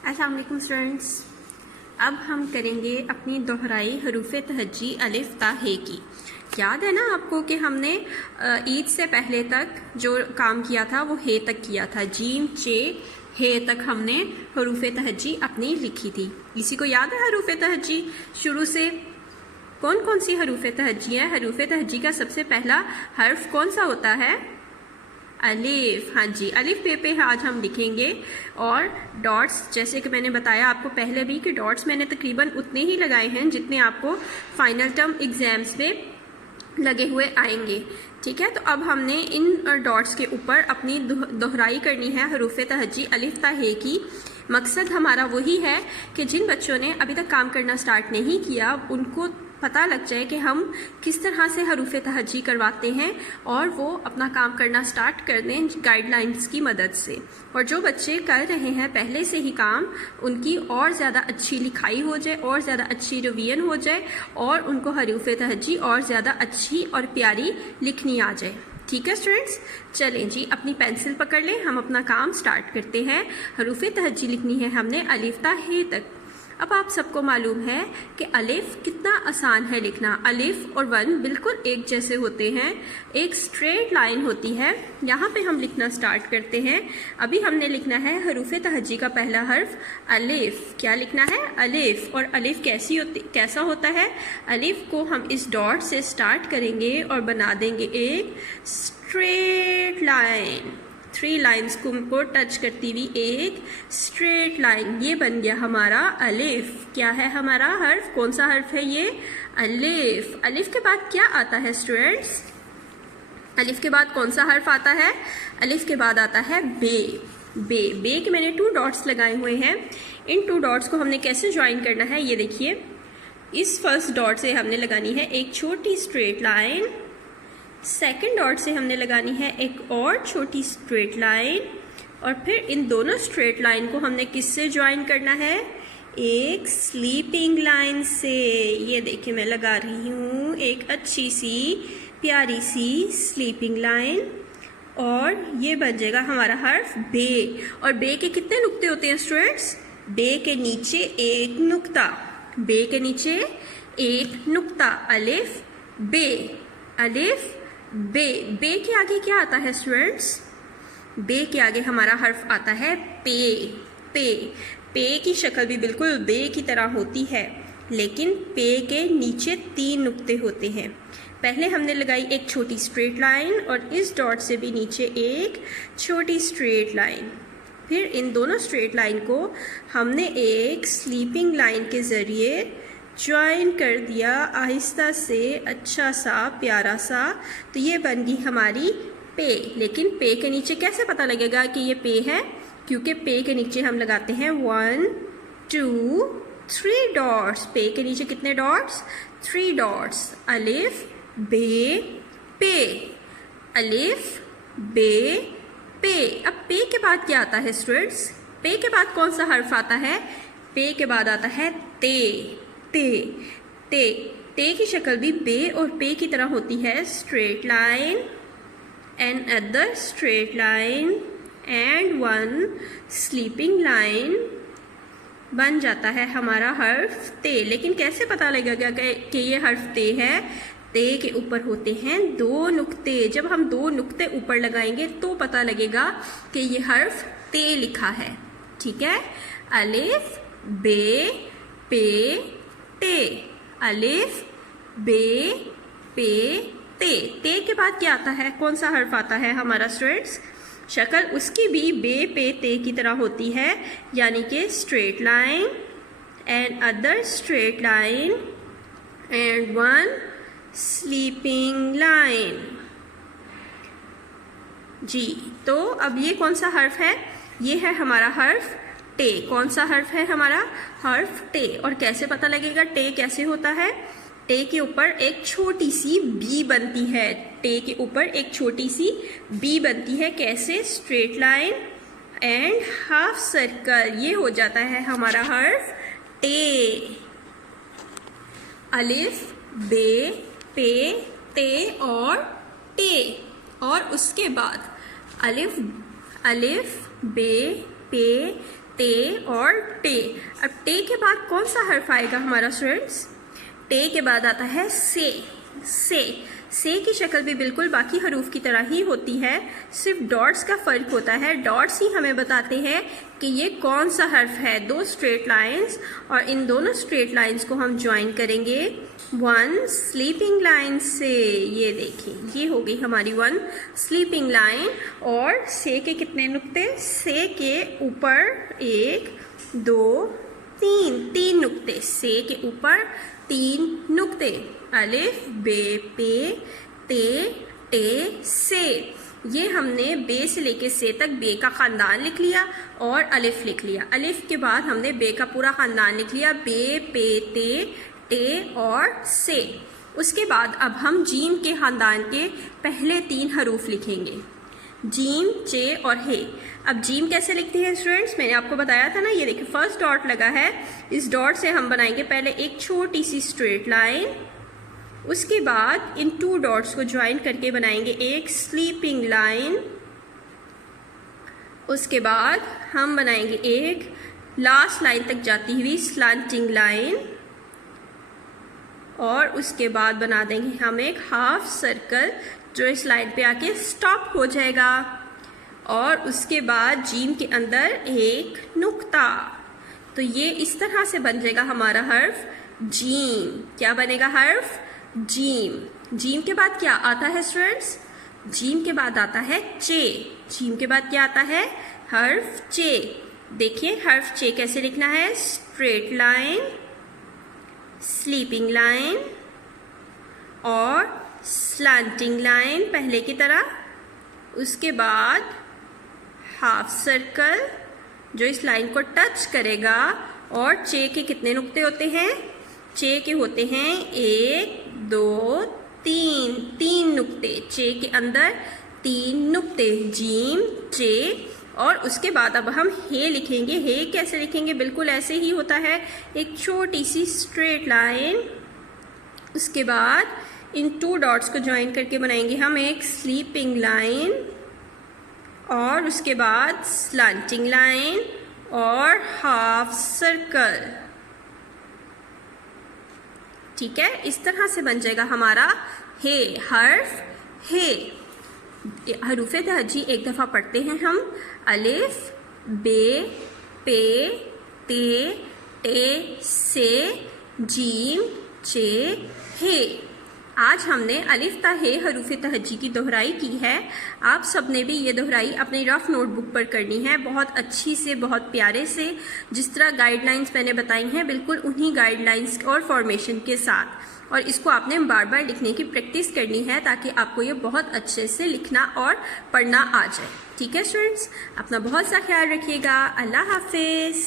अस्सलाम वालेकुम स्टूडेंट्स। अब हम करेंगे अपनी दोहराई हरूफ तहज्जी अलिफ ता हे की। याद है ना आपको कि हमने ईद से पहले तक जो काम किया था वो हे तक किया था। जीम चे हे तक हमने हरूफ तहज्जी अपनी लिखी थी। इसी को याद है हरूफ तहज्जी? शुरू से कौन कौन सी हरूफ तहज्जी है? हरूफ तहज्जी का सबसे पहला हर्फ कौन सा होता है? अलिफ। हाँ जी, अलिफ पे आज हम लिखेंगे। और डॉट्स, जैसे कि मैंने बताया आपको पहले भी कि डॉट्स मैंने तकरीबन उतने ही लगाए हैं जितने आपको फाइनल टर्म एग्जाम्स में लगे हुए आएंगे। ठीक है, तो अब हमने इन डॉट्स के ऊपर अपनी दोहराई करनी है हरूफ तहज्जी अलिफ ता हे की। मकसद हमारा वही है कि जिन बच्चों ने अभी तक काम करना स्टार्ट नहीं किया उनको पता लग जाए कि हम किस तरह से हरूफ तहज्जी करवाते हैं और वो अपना काम करना स्टार्ट कर दें गाइडलाइंस की मदद से। और जो बच्चे कर रहे हैं पहले से ही काम, उनकी और ज़्यादा अच्छी लिखाई हो जाए, और ज़्यादा अच्छी रिवीजन हो जाए और उनको हरूफ तहज्जी और ज़्यादा अच्छी और प्यारी लिखनी आ जाए। ठीक है स्टूडेंट्स, चलें जी अपनी पेंसिल पकड़ लें, हम अपना काम स्टार्ट करते हैं। हरूफ तहज्जी लिखनी है हमने अलिफ ता हे तक। अब आप सबको मालूम है कि अलिफ कितना आसान है लिखना। अलिफ और वन बिल्कुल एक जैसे होते हैं, एक स्ट्रेट लाइन होती है। यहाँ पे हम लिखना स्टार्ट करते हैं। अभी हमने लिखना है हरूफ तहज्जी का पहला हर्फ अलिफ। क्या लिखना है? अलिफ। और अलिफ कैसा होता है? अलिफ को हम इस डॉट से स्टार्ट करेंगे और बना देंगे एक स्ट्रेट लाइन। 3 लाइन्स को टच करती हुई एक स्ट्रेट लाइन, ये बन गया हमारा अलिफ। क्या है हमारा हर्फ? कौन सा हर्फ है ये? अलिफ। अलिफ के बाद क्या आता है स्टूडेंट्स? अलिफ के बाद कौन सा हर्फ आता है? अलिफ के बाद आता है बे। बे के मैंने 2 डॉट्स लगाए हुए हैं। इन 2 डॉट्स को हमने कैसे ज्वाइन करना है ये देखिए। इस फर्स्ट डॉट से हमने लगानी है एक छोटी स्ट्रेट लाइन, सेकेंड डॉट से हमने लगानी है एक और छोटी स्ट्रेट लाइन, और फिर इन दोनों स्ट्रेट लाइन को हमने किससे ज्वाइन करना है? एक स्लीपिंग लाइन से। ये देखिए मैं लगा रही हूँ एक अच्छी सी प्यारी सी स्लीपिंग लाइन, और ये बन जाएगा हमारा हर्फ बे। और बे के कितने नुक्ते होते हैं स्टूडेंट्स? बे के नीचे एक नुक्ता। बे के नीचे एक नुक्ता। अलिफ बे, अलिफ बे। बे के आगे क्या आता है स्टूडेंट्स? बे के आगे हमारा हर्फ आता है पे। पे, पे की शक्ल भी बिल्कुल बे की तरह होती है, लेकिन पे के नीचे 3 नुक्ते होते हैं। पहले हमने लगाई एक छोटी स्ट्रेट लाइन और इस डॉट से भी नीचे एक छोटी स्ट्रेट लाइन। फिर इन दोनों स्ट्रेट लाइन को हमने एक स्लीपिंग लाइन के ज़रिए ज्वाइन कर दिया आहिस्ता से, अच्छा सा प्यारा सा। तो ये बन गई हमारी पे। लेकिन पे के नीचे कैसे पता लगेगा कि ये पे है? क्योंकि पे के नीचे हम लगाते हैं 1 2 3 डॉट्स। पे के नीचे कितने डॉट्स? 3 डॉट्स। अलिफ बे पे, अलिफ बे पे। अब पे के बाद क्या आता है स्टूडेंट्स? पे के बाद कौन सा हर्फ आता है? पे के बाद आता है ते। ते, ते, ते की शक्ल भी बे और पे की तरह होती है। Straight line and other straight line and 1 sleeping line, बन जाता है हमारा हर्फ ते। लेकिन कैसे पता लगेगा कि ये हर्फ ते है? ते के ऊपर होते हैं 2 नुक्ते। जब हम 2 नुक्ते ऊपर लगाएंगे तो पता लगेगा कि ये हर्फ ते लिखा है। ठीक है, अलिफ बे पे ते, अलिफ बे पे ते। ते के बाद क्या आता है? कौन सा हर्फ आता है हमारा स्टूडेंट्स? शक्ल उसकी भी बे पे ते की तरह होती है, यानी कि straight line and other straight line and 1 sleeping line. जी, तो अब ये कौन सा हर्फ है? ये है हमारा हर्फ टे। कौन सा हर्फ है हमारा? हर्फ टे। और कैसे पता लगेगा टे कैसे होता है? टे के ऊपर एक छोटी सी बी बनती है। टे के ऊपर एक छोटी सी बी बनती है। कैसे? Straight line and half circle. ये हो जाता है हमारा हर्फ टे। अलिफ बे पे ते और टे। और उसके बाद अलिफ बे पे टे और टे। अब टे के बाद कौन सा हर्फ आएगा हमारा स्टूडेंट्स? टे के बाद आता है से। से की शक्ल भी बिल्कुल बाकी हरूफ की तरह ही होती है, सिर्फ डॉट्स का फ़र्क होता है। डॉट्स ही हमें बताते हैं कि ये कौन सा हर्फ है। दो स्ट्रेट लाइंस, और इन दोनों स्ट्रेट लाइंस को हम ज्वाइन करेंगे वन स्लीपिंग लाइन से। ये देखिए, ये हो गई हमारी वन स्लीपिंग लाइन। और से के कितने नुक्ते? से के ऊपर 1 2 3 नुक्ते। से के ऊपर 3 नुक्ते। अलिफ बे पे ते टे से। ये हमने बे से लेके से तक बे का ख़ानदान लिख लिया और अलिफ लिख लिया। अलिफ के बाद हमने बे का पूरा ख़ानदान लिख लिया, बे पे ते टे और से। उसके बाद अब हम जीम के ख़ानदान के पहले 3 हरूफ लिखेंगे, जीम, चे और हे। अब जीम कैसे लिखते हैं स्टूडेंट्स? मैंने आपको बताया था ना, ये देखिए फर्स्ट डॉट लगा है, इस डॉट से हम बनाएंगे पहले एक छोटी सी स्ट्रेट लाइन। उसके बाद इन 2 डॉट्स को ज्वाइन करके बनाएंगे एक स्लीपिंग लाइन। उसके बाद हम बनाएंगे एक लास्ट लाइन तक जाती हुई स्लांटिंग लाइन। और उसके बाद बना देंगे हम एक हाफ सर्कल जो इस लाइन पे आके स्टॉप हो जाएगा। और उसके बाद जीम के अंदर एक नुक्ता। तो ये इस तरह से बन जाएगा हमारा हर्फ जीम। क्या बनेगा हर्फ? जीम। जीम के बाद क्या आता है स्टूडेंट्स? जीम के बाद आता है चे। जीम के बाद क्या आता है? हर्फ चे। देखिए हर्फ चे कैसे लिखना है? स्ट्रेट लाइन, स्लीपिंग लाइन और स्लांटिंग लाइन पहले की तरह। उसके बाद हाफ सर्कल जो इस लाइन को टच करेगा। और चे के कितने नुक्ते होते हैं? चे के होते हैं 1 2 3 नुक्ते। चे के अंदर 3 नुक्ते, जीम चे। और उसके बाद अब हम हे लिखेंगे। हे कैसे लिखेंगे? बिल्कुल ऐसे ही होता है, एक छोटी सी स्ट्रेट लाइन। उसके बाद इन 2 डॉट्स को ज्वाइन करके बनाएंगे हम एक स्लीपिंग लाइन। और उसके बाद स्लांटिंग लाइन और हाफ सर्कल। ठीक है, इस तरह से बन जाएगा हमारा हे, हर्फ हे। हरूफे तहज्जी एक दफ़ा पढ़ते हैं हम। अलिफ बे पे ते टे से जीम चे हे। आज हमने अलिफ ता हे हरूफ तहज्जी की दोहराई की है। आप सब ने भी ये दोहराई अपनी रफ नोटबुक पर करनी है, बहुत अच्छी से, बहुत प्यारे से। जिस तरह गाइडलाइंस मैंने बताई हैं बिल्कुल उन्हीं गाइडलाइंस और फॉर्मेशन के साथ। और इसको आपने बार बार लिखने की प्रैक्टिस करनी है ताकि आपको ये बहुत अच्छे से लिखना और पढ़ना आ जाए। ठीक है स्टूडेंट्स, अपना बहुत सा ख्याल रखिएगा। अल्लाह हाफिज़।